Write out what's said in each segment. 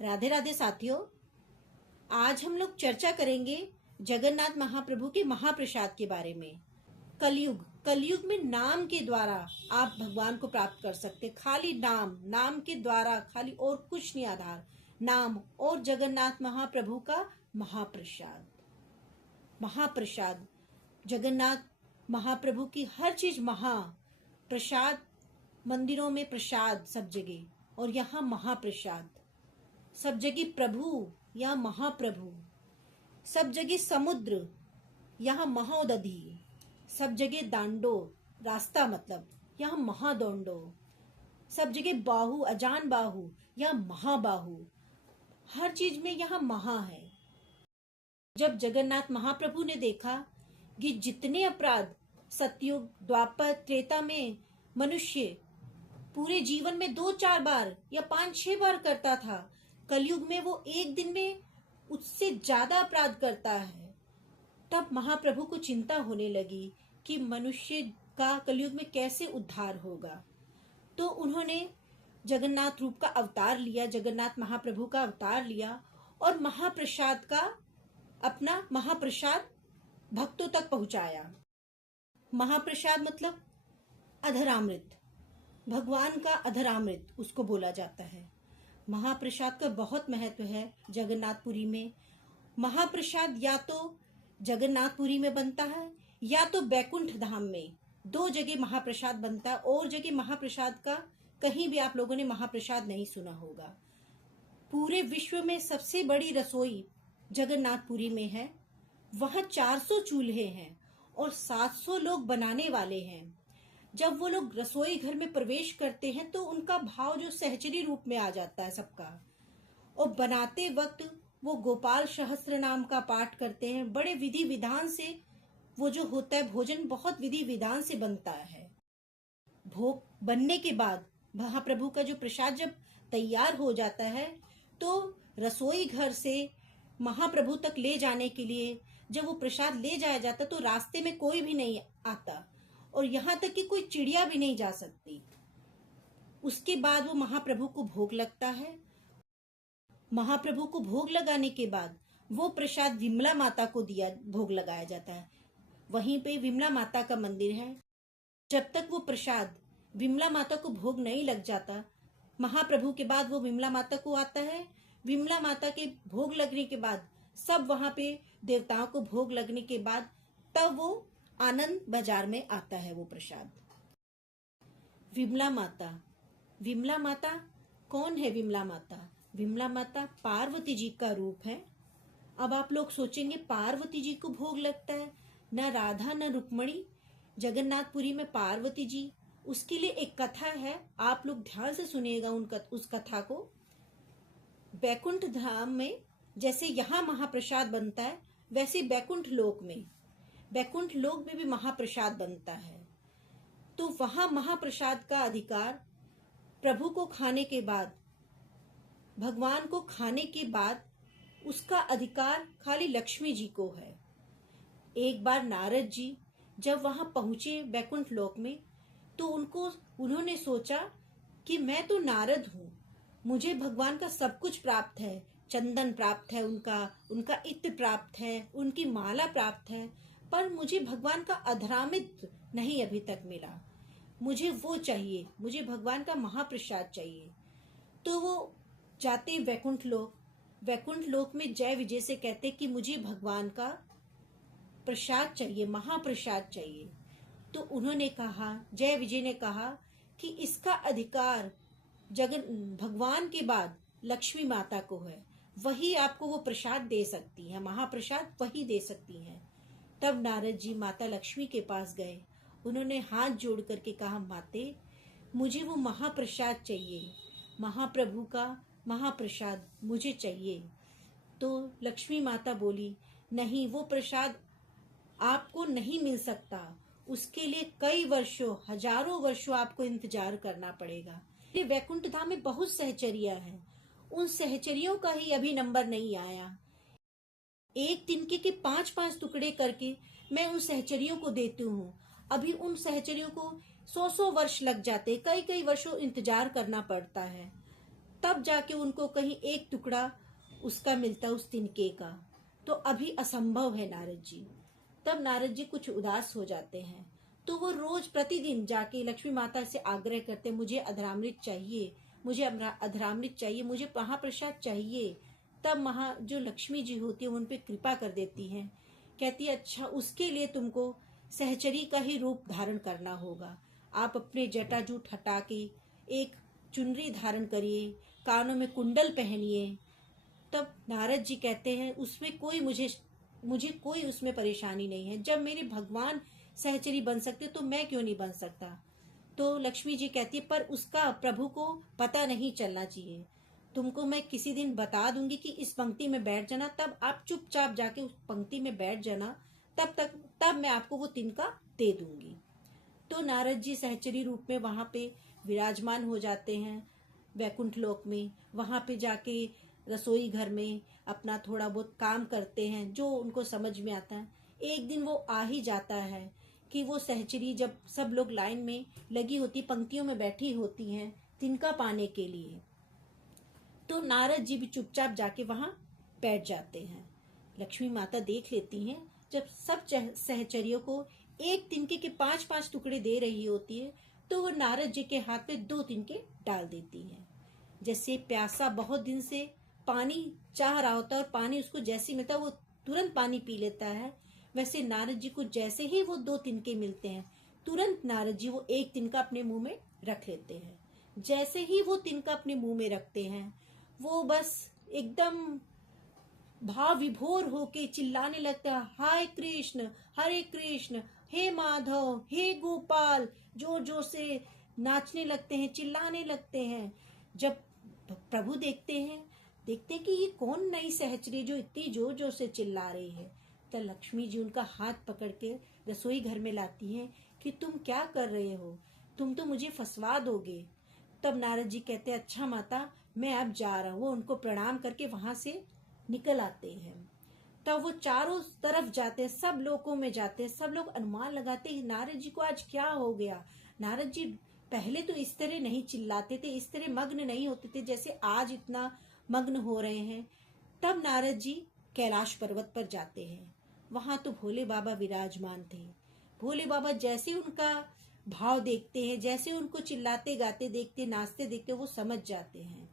राधे राधे साथियों, आज हम लोग चर्चा करेंगे जगन्नाथ महाप्रभु के महाप्रसाद के बारे में। कलयुग में नाम के द्वारा आप भगवान को प्राप्त कर सकते। खाली नाम के द्वारा, खाली और कुछ नहीं आधार, नाम और जगन्नाथ महाप्रभु का महाप्रसाद जगन्नाथ महाप्रभु की हर चीज प्रसाद, मंदिरों में प्रसाद सब जगह, और यहाँ महाप्रसाद सब जगह, प्रभु या महाप्रभु सब जगह, समुद्र यहाँ महोदधि सब जगह, दांडो रास्ता मतलब यहाँ महादोंडो सब जगह, बाहु अजान बाहु या महाबाहु, हर चीज में यहाँ महा है। जब जगन्नाथ महाप्रभु ने देखा कि जितने अपराध सतयुग, द्वापर, त्रेता में मनुष्य पूरे जीवन में 2-4 बार या 5-6 बार करता था, कलयुग में वो एक दिन में उससे ज्यादा अपराध करता है। तब महाप्रभु को चिंता होने लगी कि मनुष्य का कलयुग में कैसे उद्धार होगा। तो उन्होंने जगन्नाथ रूप का अवतार लिया, जगन्नाथ महाप्रभु का अवतार लिया और अपना महाप्रसाद भक्तों तक पहुंचाया। महाप्रसाद मतलब अधरामृत, भगवान का अधरामृत उसको बोला जाता है। महाप्रसाद का बहुत महत्व है जगन्नाथपुरी में। महाप्रसाद या तो जगन्नाथपुरी में बनता है या तो बैकुंठ धाम में, 2 जगह महाप्रसाद बनता है। और जगह महाप्रसाद का कहीं भी आप लोगों ने महाप्रसाद नहीं सुना होगा। पूरे विश्व में सबसे बड़ी रसोई जगन्नाथपुरी में है। वहां 400 चूल्हे हैं और 700 लोग बनाने वाले हैं। जब वो लोग रसोई घर में प्रवेश करते हैं तो उनका भाव जो सहचरी रूप में आ जाता है सबका। और बनाते वक्त वो गोपाल सहस्त्र नाम का पाठ करते हैं। बड़े विधि विधान से वो जो होता है भोजन बहुत विधि विधान से बनता है। भोग बनने के बाद महाप्रभु का जो प्रसाद जब तैयार हो जाता है तो रसोई घर से महाप्रभु तक ले जाने के लिए जब वो प्रसाद ले जाया जाता तो रास्ते में कोई भी नहीं आता और यहाँ तक कि कोई चिड़िया भी नहीं जा सकती। उसके बाद वो महाप्रभु को भोग लगता है। महाप्रभु को भोग लगाने के बाद वो प्रसाद विमला माता को भोग लगाया जाता है। वहीं पे विमला माता का मंदिर है। जब तक वो प्रसाद विमला माता को भोग नहीं लग जाता, महाप्रभु के बाद वो विमला माता को आता है। विमला माता के भोग लगने के बाद सब वहां पे देवताओं को भोग लगने के बाद तब वो आनंद बाजार में आता है वो प्रसाद। विमला माता कौन है? विमला माता पार्वती जी का रूप है। अब आप लोग सोचेंगे पार्वती जी को भोग लगता है, न राधा न रुक्मणी, जगन्नाथपुरी में पार्वती जी। उसके लिए एक कथा है, आप लोग ध्यान से सुनिएगा उस कथा को। बैकुंठ धाम में जैसे यहाँ महाप्रसाद बनता है वैसे बैकुंठ लोक में भी महाप्रसाद बनता है। तो वहां महाप्रसाद का अधिकार प्रभु को खाने के बाद, भगवान को खाने के बाद उसका अधिकार खाली लक्ष्मी जी को है। एक बार नारद जी जब वहां पहुंचे बैकुंठ लोक में तो उन्होंने सोचा कि मैं तो नारद हूँ, मुझे भगवान का सब कुछ प्राप्त है, चंदन प्राप्त है, उनका इत्र प्राप्त है, उनकी माला प्राप्त है, पर मुझे भगवान का अधरामृत नहीं अभी तक मिला। मुझे वो चाहिए, मुझे भगवान का महाप्रसाद चाहिए। तो वो जाते वैकुंठ लोक में जय विजय से कहते कि मुझे भगवान का प्रसाद चाहिए, महाप्रसाद चाहिए। तो उन्होंने कहा, जय विजय ने कहा कि इसका अधिकार भगवान के बाद लक्ष्मी माता को है, वही आपको वो प्रसाद दे सकती है, महाप्रसाद वही दे सकती हैं। तब नारद जी माता लक्ष्मी के पास गए। उन्होंने हाथ जोड़ करके कहा, माते मुझे वो महाप्रसाद चाहिए, महाप्रभु का महाप्रसाद मुझे चाहिए। तो लक्ष्मी माता बोली, नहीं, वो प्रसाद आपको नहीं मिल सकता, उसके लिए कई वर्षों, हजारों वर्षों आपको इंतजार करना पड़ेगा। वैकुंठ धाम में बहुत सहचरिया हैं, उन सहचरियों का ही अभी नंबर नहीं आया। एक तिनके के 5-5 टुकड़े करके मैं उन सहचरियों को देती हूँ। अभी उन सहचरियों को 100-100 वर्ष लग जाते, कई वर्षों इंतजार करना पड़ता है। तब जाके उनको कहीं एक टुकड़ा उसका मिलता उस तिनके का। तो अभी असंभव है नारद जी। तब नारद जी कुछ उदास हो जाते हैं। तो वो रोज प्रतिदिन जाके लक्ष्मी माता से आग्रह करते, मुझे अधरामृत चाहिए, मुझे अधरामृत चाहिए, मुझे महाप्रसाद चाहिए। तब जो लक्ष्मी जी होती है उन पे कृपा कर देती हैं। कहती है अच्छा, उसके लिए तुमको सहचरी का ही रूप धारण करना होगा। आप अपने जटाजूट हटा के एक चुनरी धारण करिए, कानों में कुंडल पहनिए। तब नारद जी कहते हैं उसमें मुझे कोई उसमें परेशानी नहीं है। जब मेरे भगवान सहचरी बन सकते तो मैं क्यों नहीं बन सकता। तो लक्ष्मी जी कहती है पर उसका प्रभु को पता नहीं चलना चाहिए। तुमको मैं किसी दिन बता दूंगी कि इस पंक्ति में बैठ जाना, तब आप चुपचाप जाके उस पंक्ति में बैठ जाना, तब मैं आपको वो तिनका दे दूंगी। तो नारद जी सहचरी रूप में वहां पे विराजमान हो जाते हैं वैकुंठ लोक में। वहां पे जाके रसोई घर में अपना थोड़ा बहुत काम करते हैं जो उनको समझ में आता है। एक दिन वो आ ही जाता है कि वो सहचरी जब सब लोग लाइन में लगी होती, पंक्तियों में बैठी होती हैं तिनका पाने के लिए, तो नारद जी भी चुपचाप जाके वहां बैठ जाते हैं। लक्ष्मी माता देख लेती हैं जब सब सहचरियों को एक तिनके के 5-5 टुकड़े दे रही होती है, तो वो नारद जी के हाथ में 2 तिनके डाल देती हैं। जैसे प्यासा बहुत दिन से पानी चाह रहा होता है और पानी उसको जैसे मिलता है वो तुरंत पानी पी लेता है, वैसे नारद जी को जैसे ही वो 2 तिनके मिलते हैं तुरंत नारद जी वो एक तिनका अपने मुंह में रख लेते हैं। जैसे ही वो तिनका अपने मुंह में रखते हैं वो बस एकदम भाव विभोर होके चिल्लाने लगता है, हाय कृष्ण, हरे कृष्ण, हे माधव, हे गोपाल, जोर जोर से नाचने लगते हैं, चिल्लाने लगते हैं। जब प्रभु देखते हैं कि ये कौन नई सहचरी जो इतनी जोर जोर से चिल्ला रही है। तो लक्ष्मी जी उनका हाथ पकड़ के रसोई घर में लाती हैं कि तुम क्या कर रहे हो, तुम तो मुझे फंसवा दोगे। तब नारद जी कहते हैं अच्छा माता, मैं अब जा रहा हूँ। वो उनको प्रणाम करके वहां से निकल आते हैं। तब वो चारों तरफ जाते हैं, सब लोकों में जाते हैं। सब लोग अनुमान लगाते हैं नारद जी को आज क्या हो गया। नारद जी पहले तो इस तरह नहीं चिल्लाते थे, इस तरह मग्न नहीं होते थे जैसे आज इतना मग्न हो रहे हैं। तब नारद जी कैलाश पर्वत पर जाते हैं। वहां तो भोले बाबा विराजमान थे। भोले बाबा जैसे उनका भाव देखते हैं, जैसे उनको चिल्लाते गाते देखते, नाचते देखते, वो समझ जाते हैं।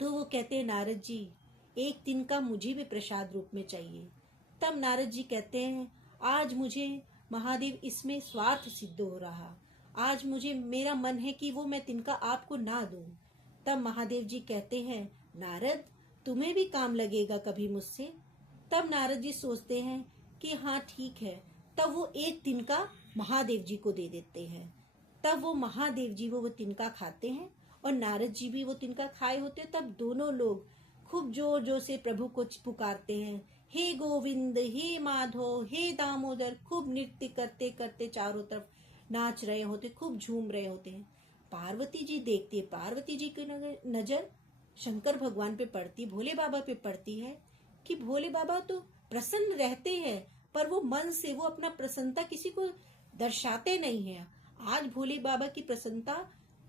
तो वो कहते हैं नारद जी एक दिन का मुझे भी प्रसाद रूप में चाहिए। तब नारद जी कहते हैं आज मुझे महादेव इसमें स्वार्थ सिद्ध हो रहा, आज मुझे मेरा मन है कि वो मैं तिनका आपको ना दूं। तब महादेव जी कहते हैं नारद तुम्हें भी काम लगेगा कभी मुझसे। तब नारद जी सोचते हैं कि हाँ ठीक है। तब वो एक तिनका महादेव जी को दे देते हैं। तब वो महादेव जी वो तिनका खाते हैं और नारद जी भी वो तिनका खाए होते हैं। तब दोनों लोग खूब जोर जोर से प्रभु को पुकारते हैं, हे गोविंद, हे माधव, हे दामोदर। खूब नृत्य करते करते चारों तरफ नाच रहे होते, खूब झूम रहे होते हैं। पार्वती जी देखती है, पार्वती जी की नजर शंकर भगवान पे पड़ती, भोले बाबा पे पड़ती है कि भोले बाबा तो प्रसन्न रहते हैं पर वो मन से वो अपना प्रसन्नता किसी को दर्शाते नहीं है। आज भोले बाबा की प्रसन्नता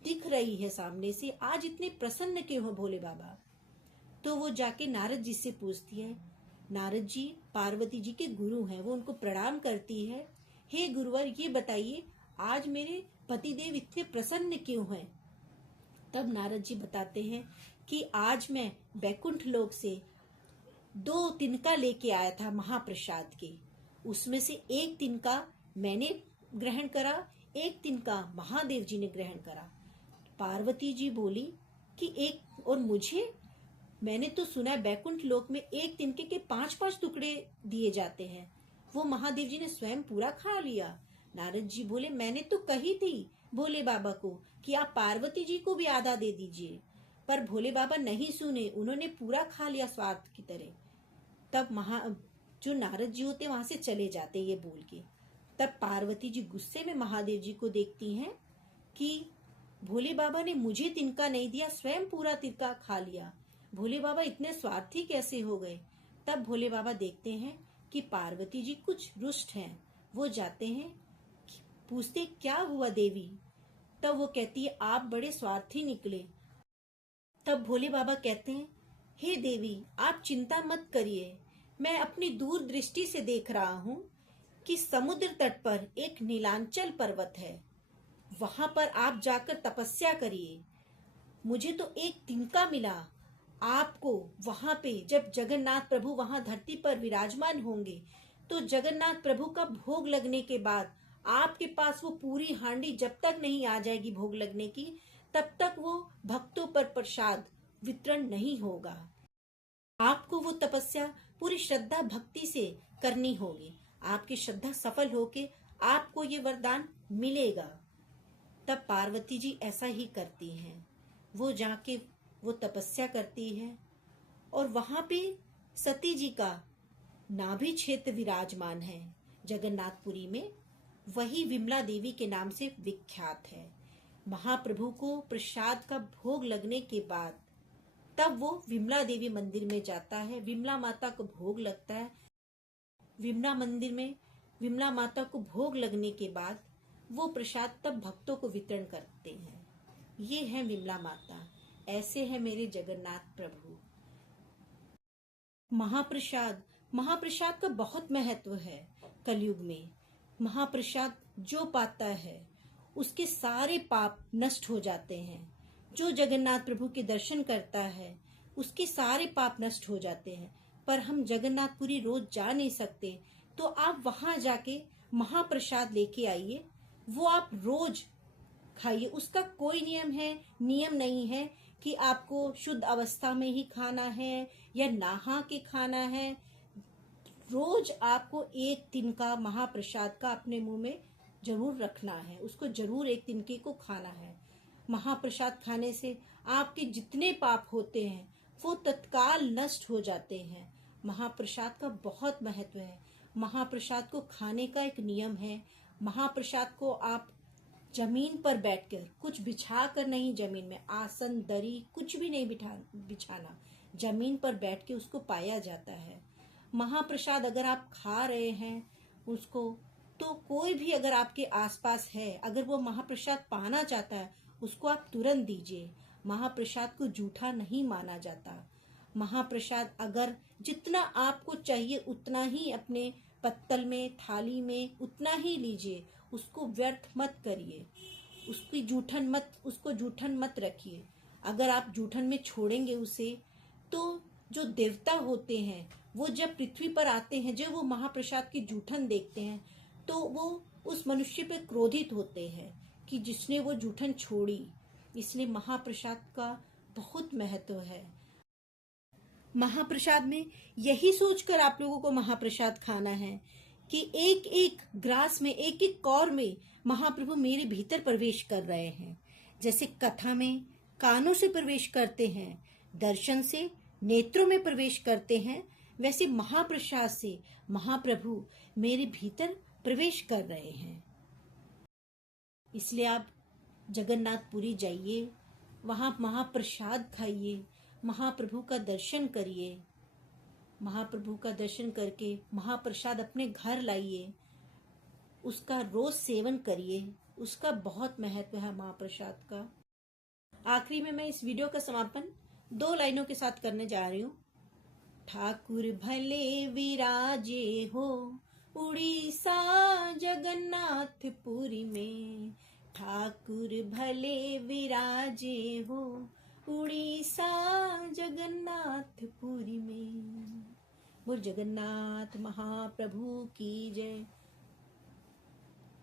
दिख रही है सामने से, आज इतने प्रसन्न क्यों हो भोले बाबा। तो वो जाके नारद जी से पूछती है। नारद जी पार्वती जी के गुरु हैं, वो उनको प्रणाम करती है, हे गुरुवर ये बताइए आज मेरे पतिदेव इतने प्रसन्न क्यों हैं। तब नारद जी बताते हैं कि आज मैं बैकुंठ लोक से 2 तिनका लेके आया था महाप्रसाद के, उसमें से एक तिनका मैंने ग्रहण करा, एक तिनका महादेव जी ने ग्रहण करा। पार्वती जी बोली कि एक और मुझे, मैंने तो सुना है बैकुंठ लोक में एक तिनके के 5-5 टुकड़े दिए जाते हैं, वो महादेव जी ने स्वयं पूरा खा लिया। नारद जी बोले मैंने तो कही थी भोले बाबा को कि आप पार्वती जी को भी आधा दे दीजिए, पर भोले बाबा नहीं सुने, उन्होंने पूरा खा लिया स्वार्थ की तरह। तब जो नारद जी होते वहां से चले जाते ये बोल के। तब पार्वती जी गुस्से में महादेव जी को देखती हैं कि भोले बाबा ने मुझे तिनका नहीं दिया, स्वयं पूरा तिनका खा लिया, भोले बाबा इतने स्वार्थी कैसे हो गए। तब भोले बाबा देखते हैं कि पार्वती जी कुछ रुष्ट हैं, वो जाते हैं पूछते क्या हुआ देवी। तब वो कहती है आप बड़े स्वार्थी निकले, तब भोले बाबा कहते हैं, हे देवी, आप चिंता मत करिए, मैं अपनी दूर दृष्टि से देख रहा हूँ कि समुद्र तट पर एक नीलांचल पर्वत है, वहां पर आप जाकर तपस्या करिए। मुझे तो एक तिनका मिला, आपको वहां पे जब जगन्नाथ प्रभु वहां धरती पर विराजमान होंगे तो जगन्नाथ प्रभु का भोग लगने के बाद आपके पास वो पूरी हांडी जब तक नहीं आ जाएगी भोग लगने की, तब तक वो भक्तों पर प्रसाद वितरण नहीं होगा। आपको वो तपस्या पूरी श्रद्धा भक्ति से करनी होगी। आपकी श्रद्धा सफल होके आपको ये वरदान मिलेगा। तब पार्वती जी ऐसा ही करती हैं। वो जाके वो तपस्या करती है और वहां पे सती जी का नाभि क्षेत्र विराजमान है जगन्नाथपुरी में, वही विमला देवी के नाम से विख्यात है। महाप्रभु को प्रसाद का भोग लगने के बाद तब वो विमला देवी मंदिर में जाता है, विमला माता को भोग लगता है। विमला मंदिर में विमला माता को भोग लगने के बाद वो प्रसाद तब भक्तों को वितरण करते हैं। ये है विमला माता, ऐसे है मेरे जगन्नाथ प्रभु। महाप्रसाद का बहुत महत्व है कलयुग में। महाप्रसाद जो पाता है उसके सारे पाप नष्ट हो जाते हैं। जो जगन्नाथ प्रभु के दर्शन करता है उसके सारे पाप नष्ट हो जाते हैं। पर हम जगन्नाथपुरी रोज जा नहीं सकते, तो आप वहां जाके महाप्रसाद लेके आइए, वो आप रोज खाइए। उसका कोई नियम नहीं है कि आपको शुद्ध अवस्था में ही खाना है या नहा के खाना है। रोज आपको एक तिनका महाप्रसाद का अपने मुंह में जरूर रखना है, उसको जरूर एक तिनके को खाना है। महाप्रसाद खाने से आपके जितने पाप होते हैं वो तत्काल नष्ट हो जाते हैं। महाप्रसाद का बहुत महत्व है। महाप्रसाद को खाने का एक नियम है। महाप्रसाद को आप जमीन पर बैठकर, कुछ बिछा कर नहीं, जमीन में आसन दरी कुछ भी नहीं बिछाना, जमीन पर बैठ के उसको पाया जाता है। महाप्रसाद अगर आप खा रहे हैं उसको, तो कोई भी अगर आपके आसपास है, अगर वो महाप्रसाद पाना चाहता है उसको आप तुरंत दीजिए। महाप्रसाद को जूठा नहीं माना जाता। महाप्रसाद अगर जितना आपको चाहिए उतना ही अपने पत्तल में, थाली में उतना ही लीजिए, उसको व्यर्थ मत करिए, उसको जूठन मत रखिए। अगर आप जूठन में छोड़ेंगे उसे, तो जो देवता होते हैं वो जब पृथ्वी पर आते हैं, जब वो महाप्रसाद की जूठन देखते हैं तो वो उस मनुष्य पे क्रोधित होते हैं कि जिसने वो जूठन छोड़ी। इसलिए महाप्रसाद का बहुत महत्व है। महाप्रसाद में यही सोचकर आप लोगों को महाप्रसाद खाना है कि एक एक ग्रास में, एक एक कौर में महाप्रभु मेरे भीतर प्रवेश कर रहे हैं। जैसे कथा में कानों से प्रवेश करते हैं, दर्शन से नेत्रों में प्रवेश करते हैं, वैसे महाप्रसाद से महाप्रभु मेरे भीतर प्रवेश कर रहे हैं। इसलिए आप जगन्नाथपुरी जाइए, वहां महाप्रसाद खाइए, महाप्रभु का दर्शन करिए। महाप्रभु का दर्शन करके महाप्रसाद अपने घर लाइए, उसका रोज सेवन करिए। उसका बहुत महत्व है महाप्रसाद का। आखिरी में मैं इस वीडियो का समापन 2 लाइनों के साथ करने जा रही हूँ। ठाकुर भले विराजे हो उड़ीसा जगन्नाथपुरी में, ठाकुर भले विराजे हो उड़ीसा जगन्नाथपुरी में। बोल जगन्नाथ महाप्रभु की जय।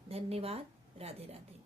धन्यवाद। राधे राधे।